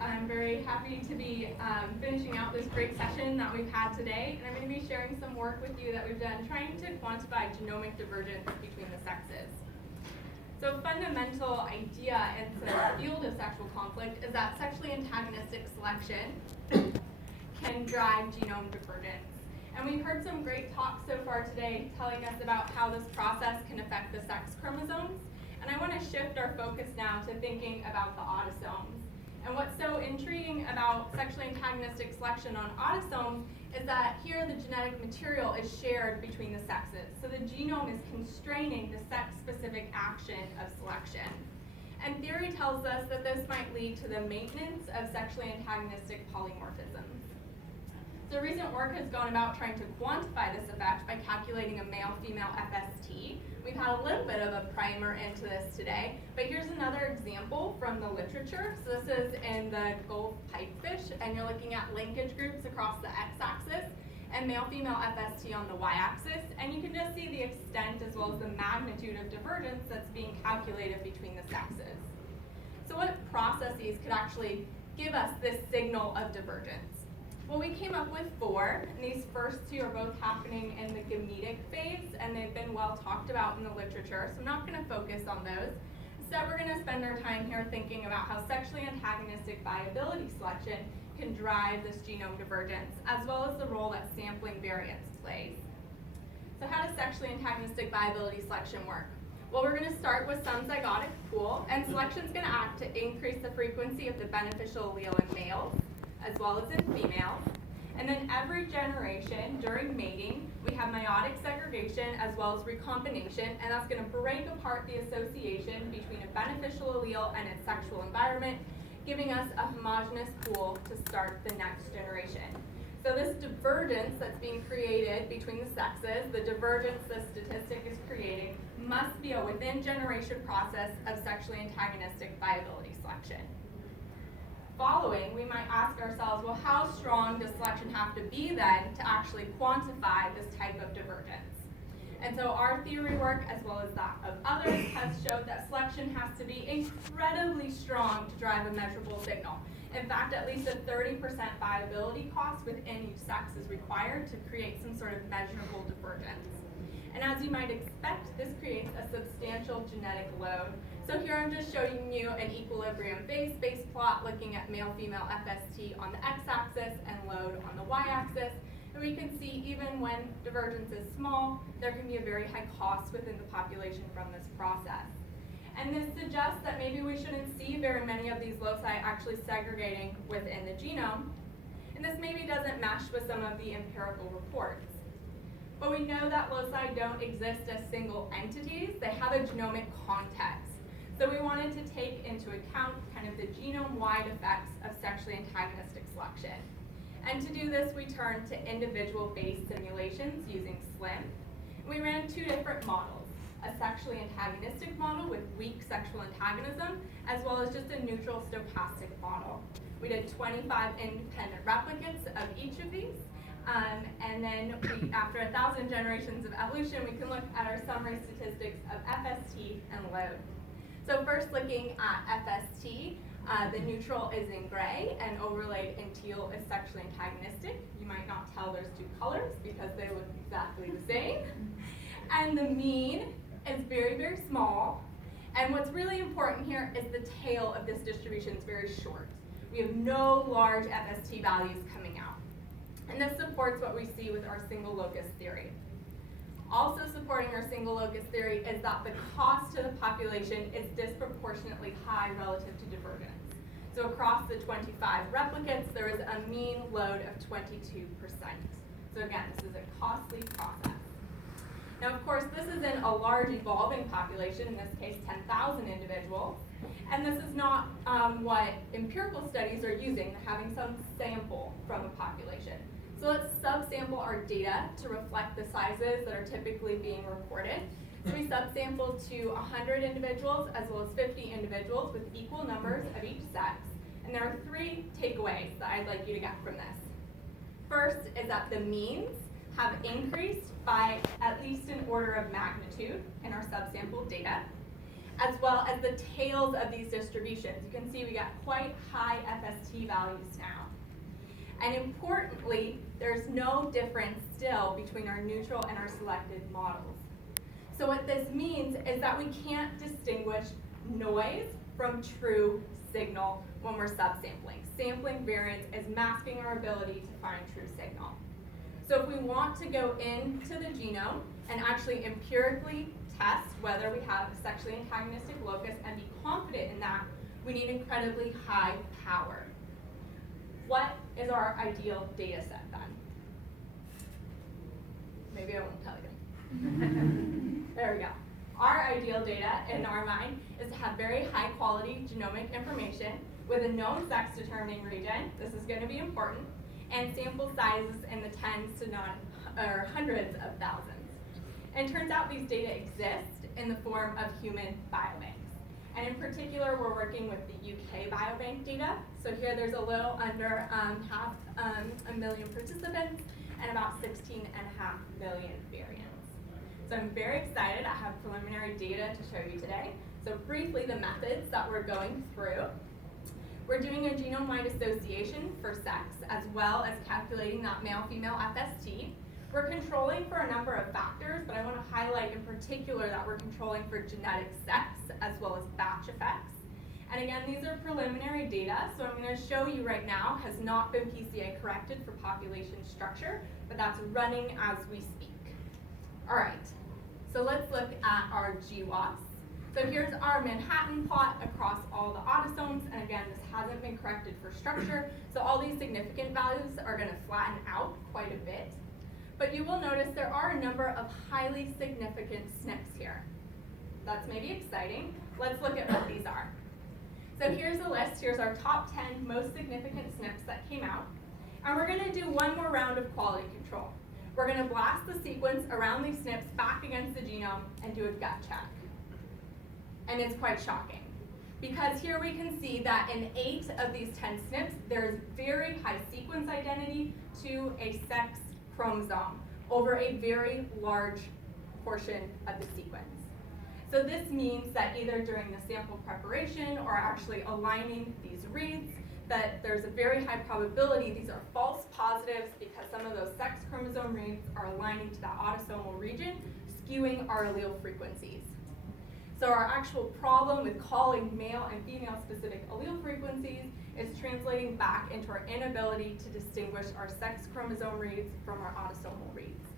I'm very happy to be finishing out this great session that we've had today, and I'm going to be sharing some work with you that we've done trying to quantify genomic divergence between the sexes. So a fundamental idea in the field of sexual conflict is that sexually antagonistic selection can drive genome divergence. And we've heard some great talks so far today telling us about how this process can affect the sex chromosomes. And I want to shift our focus now to thinking about the autosomes. And what's so intriguing about sexually antagonistic selection on autosomes is that here the genetic material is shared between the sexes. So the genome is constraining the sex-specific action of selection. And theory tells us that this might lead to the maintenance of sexually antagonistic polymorphisms. So recent work has gone about trying to quantify this effect by calculating a male-female FST. We've had a little bit of a primer into this today, but here's another example from the literature. So this is in the Gulf pipefish, and you're looking at linkage groups across the x-axis and male-female FST on the y-axis, and you can just see the extent as well as the magnitude of divergence that's being calculated between the sexes. So what processes could actually give us this signal of divergence? Well, we came up with 4, and these first 2 are both happening in the gametic phase, and they've been well talked about in the literature, so I'm not going to focus on those. Instead, we're going to spend our time here thinking about how sexually antagonistic viability selection can drive this genome divergence, as well as the role that sampling variance plays. So how does sexually antagonistic viability selection work? Well, we're going to start with some zygotic pool, and selection is going to act to increase the frequency of the beneficial allele in males, as well as in females. And then every generation during mating, we have meiotic segregation as well as recombination, and that's going to break apart the association between a beneficial allele and its sexual environment, giving us a homogeneous pool to start the next generation. So this divergence that's being created between the sexes, the divergence this statistic is creating, must be a within-generation process of sexually antagonistic viability selection. Following, we might ask ourselves, well, how strong does selection have to be then to actually quantify this type of divergence? And so our theory work, as well as that of others, has showed that selection has to be incredibly strong to drive a measurable signal. In fact, at least a 30% viability cost within each sex is required to create some sort of measurable divergence. And as you might expect, this creates a substantial genetic load. So here I'm just showing you an equilibrium phase space plot looking at male-female FST on the x-axis and load on the y-axis. And we can see even when divergence is small, there can be a very high cost within the population from this process. And this suggests that maybe we shouldn't see very many of these loci actually segregating within the genome. And this maybe doesn't mesh with some of the empirical reports. But we know that loci don't exist as single entities. They have a genomic context. So we wanted to take into account kind of the genome-wide effects of sexually antagonistic selection. And to do this, we turned to individual-based simulations using SLIM. We ran 2 different models, a sexually antagonistic model with weak sexual antagonism, as well as just a neutral stochastic model. We did 25 independent replicates of each of these. And then after 1,000 generations of evolution, we can look at our summary statistics of FST and load. So first looking at FST, the neutral is in gray and overlaid in teal is sexually antagonistic. You might not tell there's 2 colors because they look exactly the same. And the mean is very, very small. And what's really important here is the tail of this distribution is very short. We have no large FST values coming out. And this supports what we see with our single locus theory. Also supporting our single locus theory is that the cost to the population is disproportionately high relative to divergence. So across the 25 replicates, there is a mean load of 22%. So again, this is a costly process. Now, of course, this is in a large evolving population, in this case 10,000 individuals. And this is not what empirical studies are using. They're having some sample from a population. So let's subsample our data to reflect the sizes that are typically being reported. So we subsampled to 100 individuals as well as 50 individuals with equal numbers of each sex. And there are 3 takeaways that I'd like you to get from this. First is that the means have increased by at least an order of magnitude in our subsample data. as well as the tails of these distributions. You can see we got quite high FST values now. And importantly, there's no difference still between our neutral and our selected models. So what this means is that we can't distinguish noise from true signal when we're subsampling. Sampling variance is masking our ability to find true signal. So if we want to go into the genome and actually empirically test whether we have a sexually antagonistic locus and be confident in that, we need incredibly high power. What is our ideal data set then? Maybe I won't tell you. There we go. Our ideal data in our mind is to have very high quality genomic information with a known sex determining region. This is going to be important. And sample sizes in the tens to or hundreds of thousands. And it turns out these data exist in the form of human biobanks. And in particular, we're working with the UK biobank data. So here there's a little under half a million participants and about 16.5 million variants. So I'm very excited. I have preliminary data to show you today. So briefly, the methods that we're going through. We're doing a genome-wide association for sex, as well as calculating that male-female FST. We're controlling for a number of factors, but I want to highlight in particular that we're controlling for genetic sex, as well as batch effects. And again, these are preliminary data, so I'm going to show you right now has not been PCA corrected for population structure, but that's running as we speak. All right, so let's look at our GWAS. So here's our Manhattan plot across all the autosomes, and again, this hasn't been corrected for structure, so all these significant values are going to flatten out quite a bit. But you will notice there are a number of highly significant SNPs here. That's maybe exciting. Let's look at what these are. So here's a list. Here's our top 10 most significant SNPs that came out. And we're going to do one more round of quality control. We're going to blast the sequence around these SNPs back against the genome and do a gut check. And it's quite shocking, because here we can see that in 8 of these 10 SNPs, there's very high sequence identity to a sex chromosome over a very large portion of the sequence. So this means that either during the sample preparation or actually aligning these reads, that there's a very high probability these are false positives because some of those sex chromosome reads are aligning to that autosomal region, skewing our allele frequencies. So our actual problem with calling male and female specific allele frequencies is translating back into our inability to distinguish our sex chromosome reads from our autosomal reads.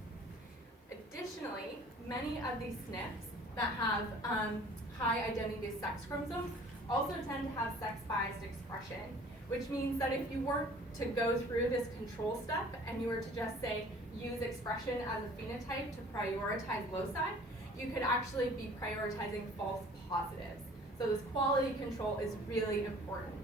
Additionally, many of these SNPs that have high identity of sex chromosomes also tend to have sex-biased expression, which means that if you were to go through this control step and you were to just say use expression as a phenotype to prioritize loci, you could actually be prioritizing false positives. So this quality control is really important.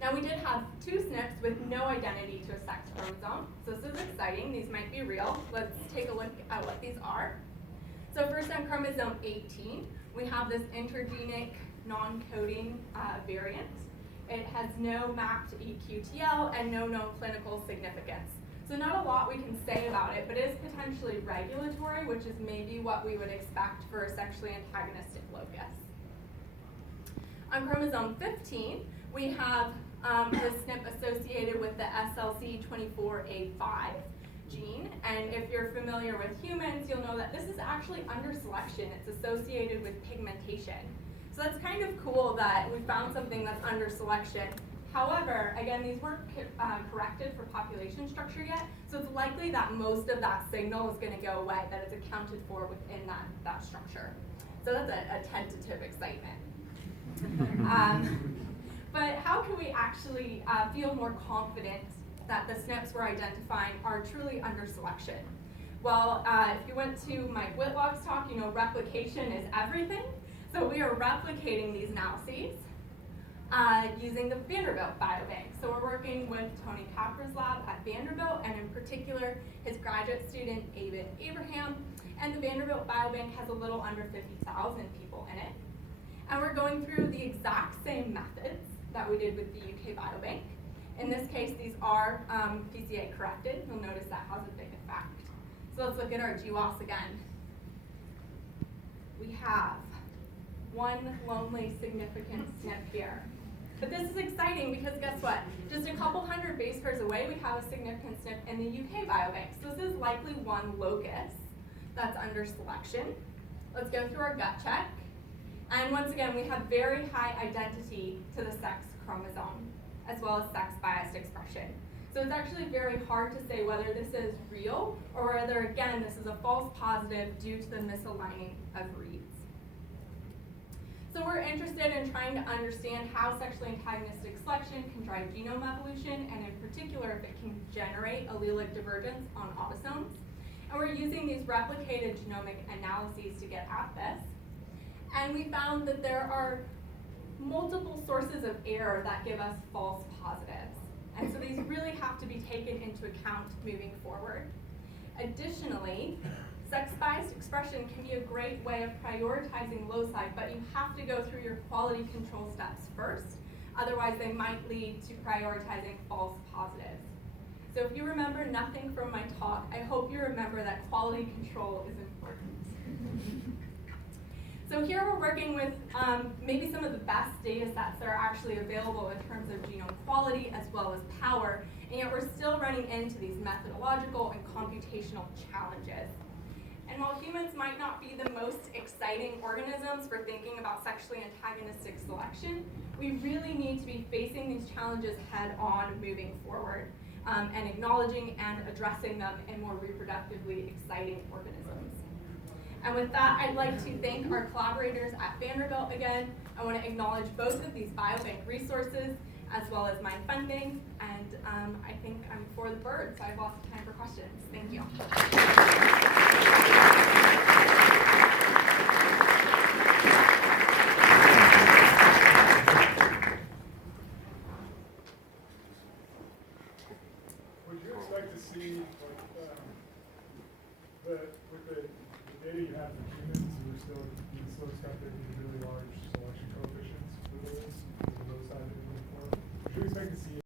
Now we did have 2 SNPs with no identity to a sex chromosome. So this is exciting. These might be real. Let's take a look at what these are. So first on chromosome 18, we have this intergenic non-coding variant. It has no mapped EQTL and no known clinical significance. So not a lot we can say about it, but it is potentially regulatory, which is maybe what we would expect for a sexually antagonistic locus. On chromosome 15, we have the SNP associated with the SLC24A5 gene, and if you're familiar with humans, you'll know that this is actually under selection. It's associated with pigmentation. So that's kind of cool that we found something that's under selection. However, again, these weren't corrected for population structure yet, so it's likely that most of that signal is going to go away, that it's accounted for within that structure. So that's a tentative excitement. But how can we actually feel more confident that the SNPs we're identifying are truly under selection? Well, if you went to Mike Whitlock's talk, you know replication is everything. So we are replicating these analyses using the Vanderbilt biobank. So we're working with Tony Capra's lab at Vanderbilt, and in particular, his graduate student, Avid Abraham. And the Vanderbilt biobank has a little under 50,000 people in it. And we're going through the exact same methods that we did with the UK biobank. In this case, these are PCA corrected. You'll notice that has a big effect. So let's look at our GWAS again. We have one lonely significant SNP here. But this is exciting because guess what? Just a couple hundred base pairs away, we have a significant SNP in the UK biobank. So this is likely one locus that's under selection. Let's go through our gut check. And once again, we have very high identity to the sex chromosome, as well as sex-biased expression. So it's actually very hard to say whether this is real or whether, again, this is a false positive due to the misaligning of reads. So we're interested in trying to understand how sexually antagonistic selection can drive genome evolution, and in particular, if it can generate allelic divergence on autosomes. And we're using these replicated genomic analyses to get at this. And we found that there are multiple sources of error that give us false positives. And so these really have to be taken into account moving forward. Additionally, sex-biased expression can be a great way of prioritizing loci, but you have to go through your quality control steps first. Otherwise, they might lead to prioritizing false positives. So if you remember nothing from my talk, I hope you remember that quality control is important. So here we're working with maybe some of the best data sets that are actually available in terms of genome quality as well as power, and yet we're still running into these methodological and computational challenges. And while humans might not be the most exciting organisms for thinking about sexually antagonistic selection, we really need to be facing these challenges head on moving forward, and acknowledging and addressing them in more reproductively exciting organisms. And with that, I'd like to thank our collaborators at Vanderbilt again. I want to acknowledge both of these biobank resources as well as my funding, and I think I'm for the bird, so I have lots of time for questions. Thank you. Would you expect to see, like, with the data you have for humans, you still expect there to be really large selection coefficients for those sides of the uniform? Would you expect to see